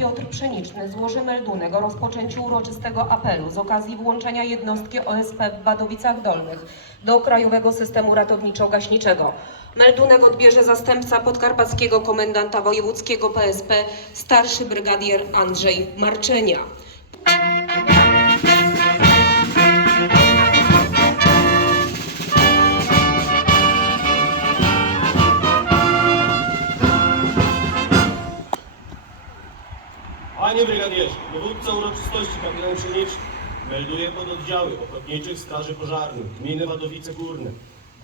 Piotr Pszeniczny złoży meldunek o rozpoczęciu uroczystego apelu z okazji włączenia jednostki OSP w Wadowicach Dolnych do Krajowego Systemu Ratowniczo-Gaśniczego. Meldunek odbierze zastępca podkarpackiego komendanta wojewódzkiego PSP starszy brygadier Andrzej Marczenia. Panie Brygadierze, dowódca uroczystości kapitan Pszeniczny melduje pododdziały Ochotniczych Straży Pożarnych Gminy Wadowice Górne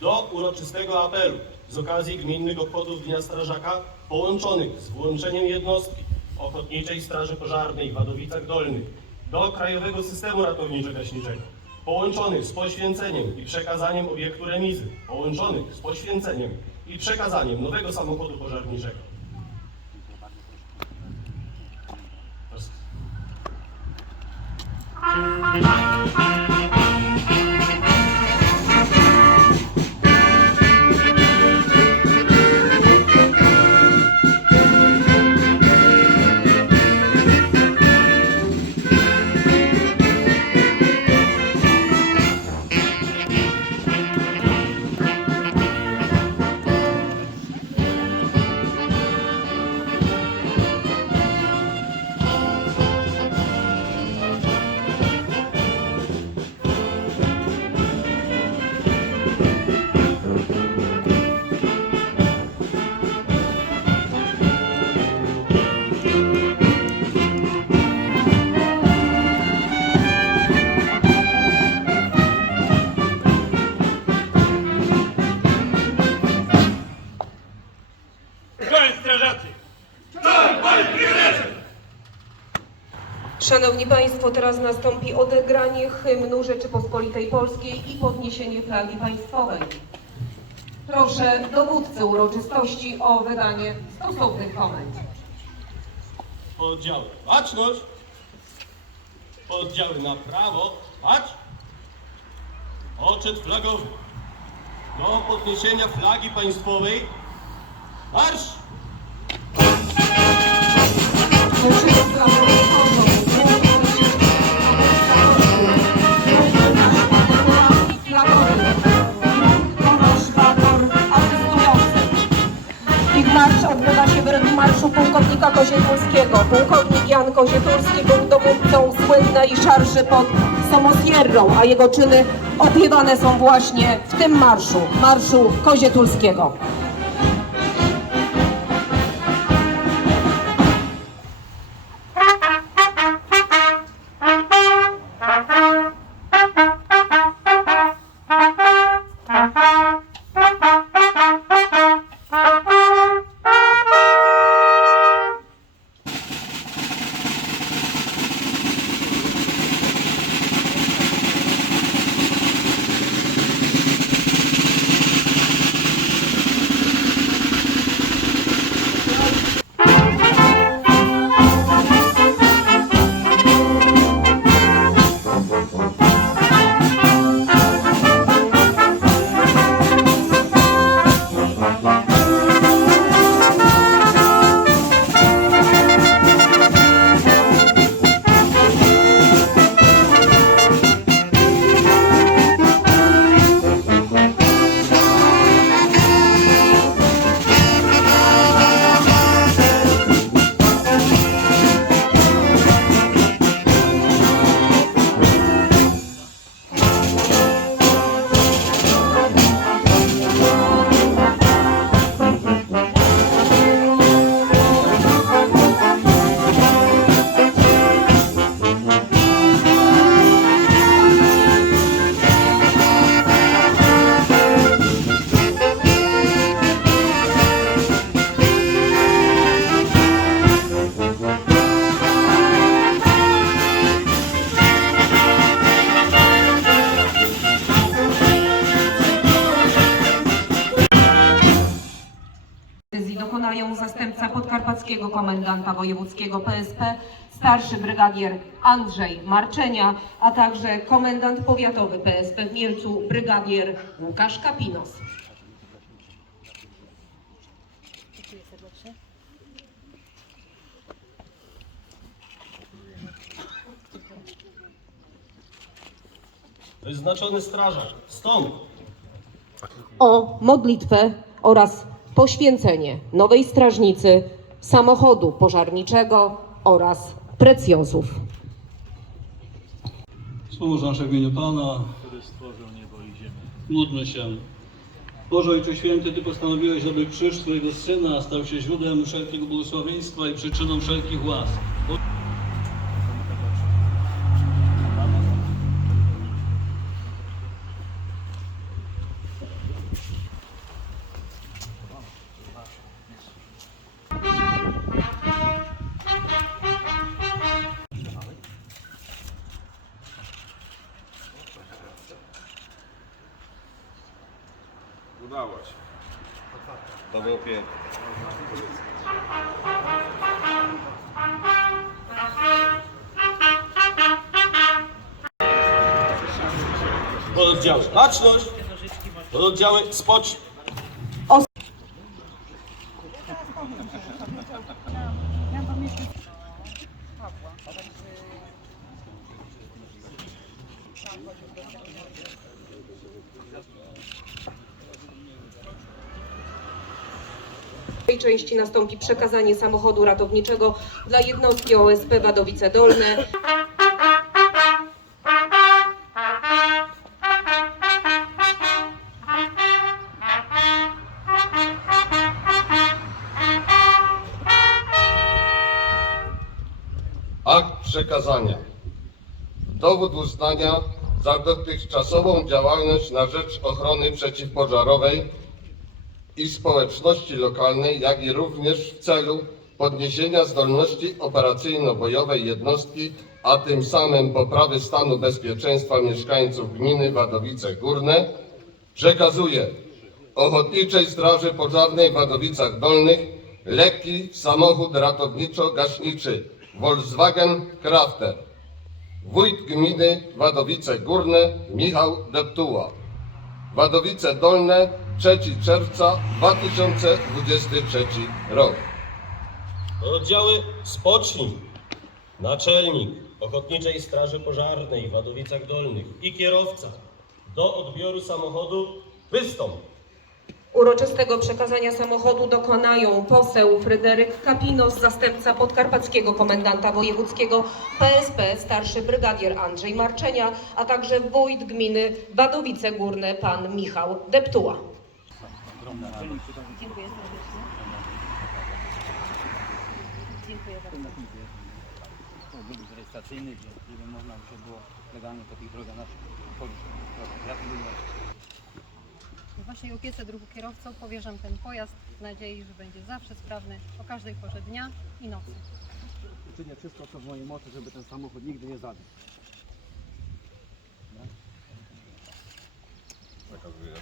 do uroczystego apelu z okazji gminnych obchodów Dnia Strażaka połączonych z włączeniem jednostki Ochotniczej Straży Pożarnej w Wadowicach Dolnych do Krajowego Systemu Ratowniczo-Gaśniczego połączonych z poświęceniem i przekazaniem obiektu remizy połączonych z poświęceniem i przekazaniem nowego samochodu pożarniczego. Música Szanowni Państwo, teraz nastąpi odegranie hymnu Rzeczypospolitej Polskiej i podniesienie flagi państwowej. Proszę dowódcę uroczystości o wydanie stosownych komend. Poddziały baczność. Poddziały na prawo. Patrz. Oczet flagowy. Do podniesienia flagi państwowej. Marsz! Ich rytm marszu pułkownika Kozietulskiego. Pułkownik Jan Kozietulski był dowódcą słynnej szarży pod Somosierrą, a jego czyny opiewane są właśnie w tym marszu, marszu Kozietulskiego. komendanta wojewódzkiego PSP, starszy brygadier Andrzej Marczenia, a także komendant powiatowy PSP w Mielcu, brygadier Łukasz Kapinos. Wyznaczony strażak, stąd! O modlitwę oraz poświęcenie nowej strażnicy samochodu pożarniczego oraz precjozów. Wspomóż nasze w imieniu Pana. który stworzył niebo i ziemię. Módlmy się. Boże Ojcze Święty, Ty postanowiłeś, aby krzyż Twojego Syna stał się źródłem wszelkiego błogosławieństwa i przyczyną wszelkich łask. Piękne. pododdziały. Baczność, pododdziały Nastąpi przekazanie samochodu ratowniczego dla jednostki OSP Wadowice Dolne. Akt przekazania. Dowód uznania za dotychczasową działalność na rzecz ochrony przeciwpożarowej i społeczności lokalnej, jak i również w celu podniesienia zdolności operacyjno-bojowej jednostki, a tym samym poprawy stanu bezpieczeństwa mieszkańców gminy Wadowice Górne, przekazuje Ochotniczej Straży Pożarnej w Wadowicach Dolnych lekki samochód ratowniczo-gaśniczy Volkswagen Crafter. Wójt gminy Wadowice Górne Michał Deptuła. Wadowice Dolne 3 czerwca 2023 rok. pododdziały spocznij, naczelnik Ochotniczej Straży Pożarnej w Wadowicach Dolnych i kierowca do odbioru samochodu wystąp. Uroczystego przekazania samochodu dokonają poseł Fryderyk Kapinos, zastępca podkarpackiego komendanta wojewódzkiego PSP, starszy brygadier Andrzej Marczenia, a także wójt gminy Wadowice Górne, pan Michał Deptuła. Dziękuję serdecznie. Dziękuję bardzo. dowód rejestracyjny, gdzie żeby można by się było legalnie po tych drogach naszych chodzić. Gratuluję. W Waszej opiece, druhu kierowco, powierzam ten pojazd w nadziei, że będzie zawsze sprawny o każdej porze dnia i nocy. Uczynię wszystko, co w mojej mocy, żeby ten samochód nigdy nie zawiódł. Zakazuję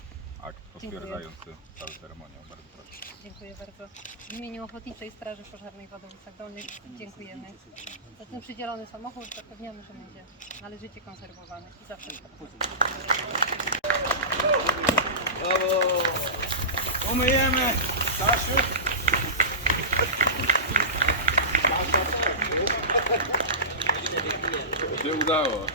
akt Dziękuję. potwierdzający całą ceremonię. Bardzo proszę. Dziękuję bardzo. W imieniu Ochotniczej Straży Pożarnej w Wadowicach Dolnych dziękujemy za ten przydzielony samochód. Zapewniamy, że będzie należycie konserwowany i zawsze sprawny. Umyjemy! Stasiu! Nie udało.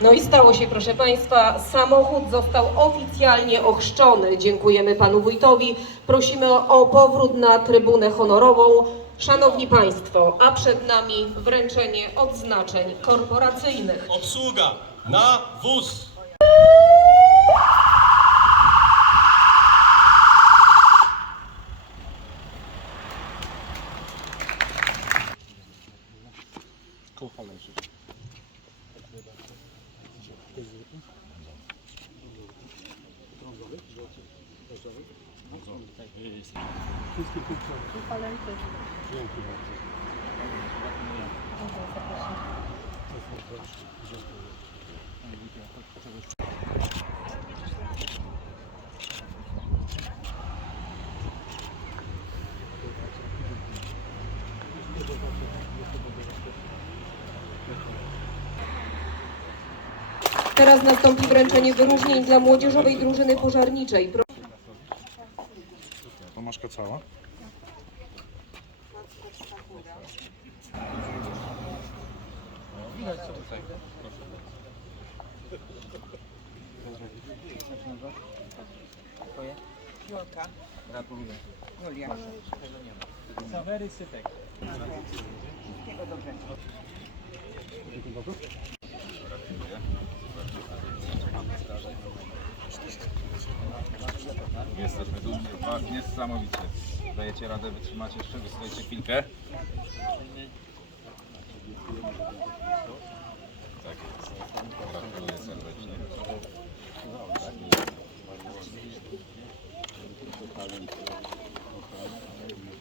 No i stało się, proszę Państwa, samochód został oficjalnie ochrzczony. Dziękujemy Panu Wójtowi. Prosimy o, powrót na trybunę honorową. Szanowni Państwo, a przed nami wręczenie odznaczeń korporacyjnych. Obsługa na wóz. Talenty. Dziękuję serdecznie. Teraz nastąpi wręczenie wyróżnień dla młodzieżowej drużyny pożarniczej. Tomaszka cała? Twoje? Jolka, Gratuluję. Julia. Tego. Sawery Sypek. Wszystkiego dobrego. Jesteśmy dumni z niesamowicie. Dajecie radę wytrzymać jeszcze, wystajecie chwilkę. Tak jest. Gratuluję serdecznie.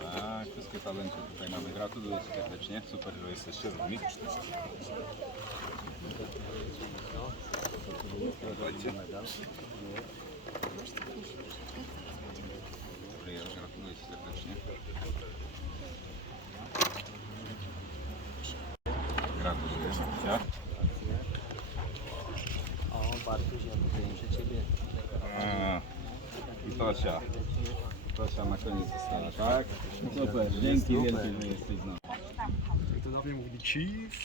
Tak, wszystkie talenty tutaj mamy. Gratuluję serdecznie. Super, że jesteście równi. Słuchajcie. Dobry, ja gratuluję Ci serdecznie. Gratuluję. Ja? O, Bartuś, ja muszę Ciebie. A, I Tosia. Tosia na koniec została, tak? Super, dzięki wielkie, że jesteś z nami.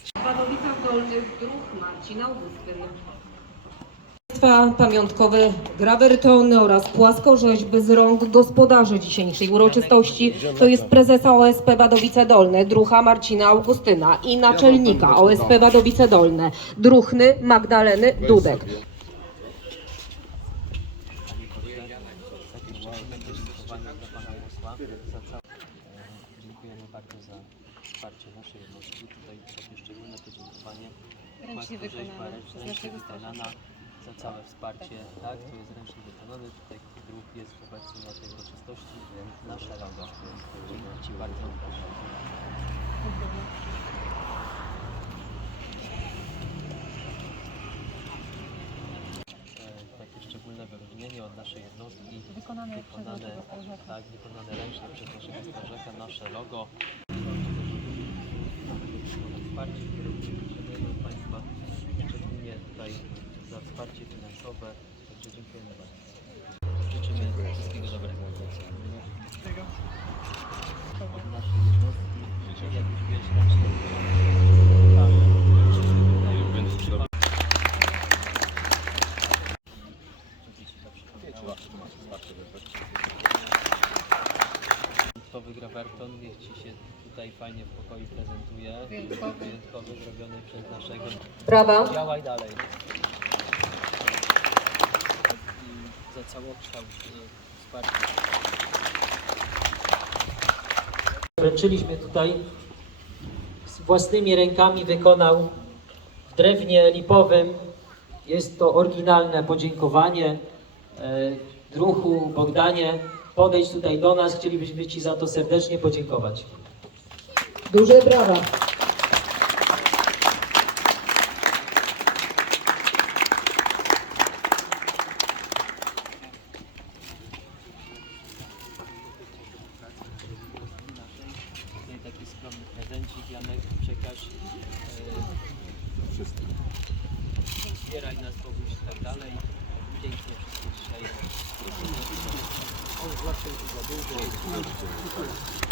W Badowicach Dolnych druh Marcin Augustyn. Państwa Pamiątkowy grawerton oraz płaskorzeźby z rąk gospodarzy dzisiejszej uroczystości to jest prezesa OSP Wadowice Dolne, druha Marcina Augustyna i naczelnika OSP Wadowice Dolne, druhny Magdaleny Dudek. Dziękujemy bardzo za wsparcie naszej jednostki. Tutaj takie szczególne podziękowanie. Ręcznie wykonane przez naszego wykonana za całe wsparcie. Tak, to jest ręcznie wykonane. Tutaj druk jest obecny na tej uroczystości. Nasza logo. Dziękuję Ci bardzo. E, Takie szczególne wyróżnienie od naszej jednostki. Wykonane wykonane, tak, wykonane ręcznie przez naszego strażaka, nasze logo. Wsparcie, od Państwa, szczególnie tutaj za wsparcie finansowe. Także dziękujemy bardzo. Życzymy wszystkiego dobrego. Od naszej jednostki, jak już wiesz, Ci dobrze. Wyjątkowy grawerton, niech Ci się tutaj fajnie w pokoju prezentuje. Wyjątkowy zrobiony przez naszego. Brawa. Działaj dalej. Za całokształt wsparcia. Wręczyliśmy tutaj z własnymi rękami wykonał w drewnie lipowym. Jest to oryginalne podziękowanie. E, Druhu, Bogdanie, podejdź tutaj do nas. Chcielibyśmy Ci za to serdecznie podziękować. Duże brawa. Janek, przekaż. E, Wszystko. Wspieraj nas, Boguś i tak dalej. Pięknie wszystko dzisiaj. O, zawsze za dużo.